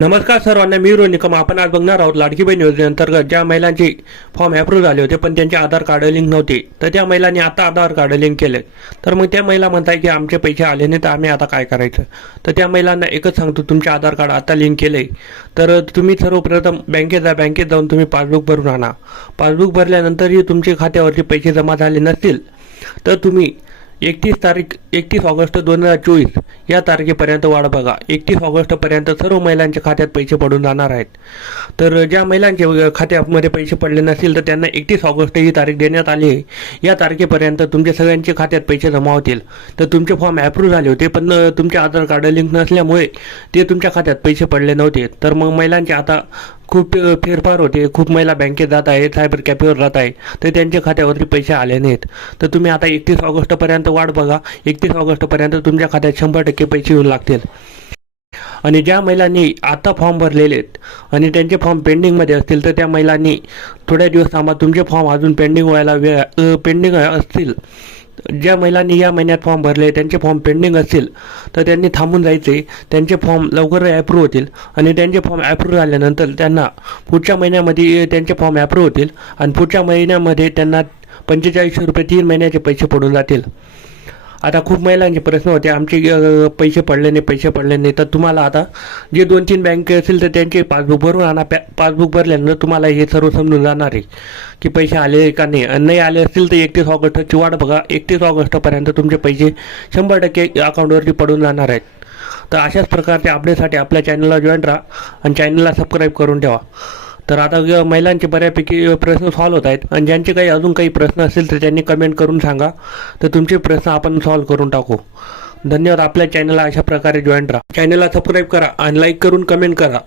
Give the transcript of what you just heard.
नमस्कार सर्वांना, मी रोहन निकम. आपण आज बघणार आहोत लाडकी बहीण योजनेअंतर्गत ज्या महिलांचे फॉर्म अप्रूव्ह झाले होते पण त्यांचे आधार कार्ड लिंक नव्हते, तर त्या महिलांनी आता आधार कार्ड लिंक केले. तर मग त्या महिला म्हणताय की आमचे पैसे आले नाही, तर आम्ही आता काय करायचं. तर त्या महिलांना एकच सांगतो, तुमचे आधार कार्ड आता लिंक केले तर तुम्ही सर्वप्रथम बँकेत जाऊन तुम्ही पासबुक भरून आणा. पासबुक भरल्यानंतरही तुमचे खात्यावरती पैसे जमा झाले नसतील तर तुम्ही 31 ऑगस्ट 2024 या तारखेपर्यंत वाट बघा. 31 ऑगस्टपर्यंत सर्व महिलांच्या खात्यात पैसे पडून जाणार आहेत. तर ज्या महिलांच्या खात्यामध्ये पैसे पडले नसतील तर त्यांना 31 ऑगस्ट ही तारीख देण्यात आली आहे. या तारखेपर्यंत तुमच्या सगळ्यांच्या खात्यात पैसे जमा होतील. तर तुमचे फॉर्म अप्रूव्ह झाले होते पण तुमचे आधार कार्ड लिंक नसल्यामुळे ते तुमच्या खात्यात पैसे पडले नव्हते. तर मग महिलांचे आता खूप फेरफार होते. खूप महिला बँकेत जात आहेत, सायबर कॅफेवर जात आहे, तर त्यांच्या खात्यावरती पैसे आले नाहीत. तर तुम्ही आता 31 ऑगस्टपर्यंत वाट बघा. 31 ऑगस्टपर्यंत तुमच्या खात्यात 100% पैसे येऊन लागतील. आणि ज्या महिलांनी आता फॉर्म भरलेले आहेत आणि त्यांचे फॉर्म पेंडिंगमध्ये असतील तर त्या महिलांनी थोड्या दिवस थांबा. तुमचे फॉर्म अजून पेंडिंग असतील. ज्या महिलांनी या महिन्यात फॉर्म भरले त्यांचे फॉर्म पेंडिंग असतील तर त्यांनी थांबून जायचे. त्यांचे फॉर्म लवकर ॲप्रूव्ह होतील आणि त्यांचे फॉर्म ॲप्रूव्ह झाल्यानंतर त्यांना पुढच्या महिन्यामध्ये त्यांचे फॉर्म ॲप्रूव्ह होतील आणि पुढच्या महिन्यामध्ये त्यांना 4500 रुपये 3 महिन्याचे पैसे पडून जातील. आता खूप महिलांचे प्रश्न होते, आमचे पैसे पडले नाही. तर तुम्हाला आता जे 2-3 बँके असेल तर त्यांचे पासबुक भरून आणा. पासबुक भरल्यानंतर तुम्हाला हे सर्व समजून जाणार आहे की पैसे आले का नाही. नाही आले असतील तर 31 ऑगस्टची वाट बघा. 31 ऑगस्टपर्यंत तुमचे पैसे 100% अकाउंटवरती पडून जाणार आहेत. तर अशाच प्रकारच्या अपडेटसाठी आपल्या चॅनलला जॉईन राहा आणि चॅनलला सबस्क्राईब करून ठेवा. तर आता महिलांचे बऱ्यापैकी प्रश्न सॉल्व्ह होत आहेत आणि ज्यांचे काही अजून काही प्रश्न असतील तर त्यांनी कमेंट करून सांगा. तर तुमचे प्रश्न आपण सॉल्व्ह करून टाकू. धन्यवाद. आपल्या चॅनलला अशा प्रकारे जॉईन राहा. चॅनलला सबस्क्राईब करा आणि लाईक करून कमेंट करा.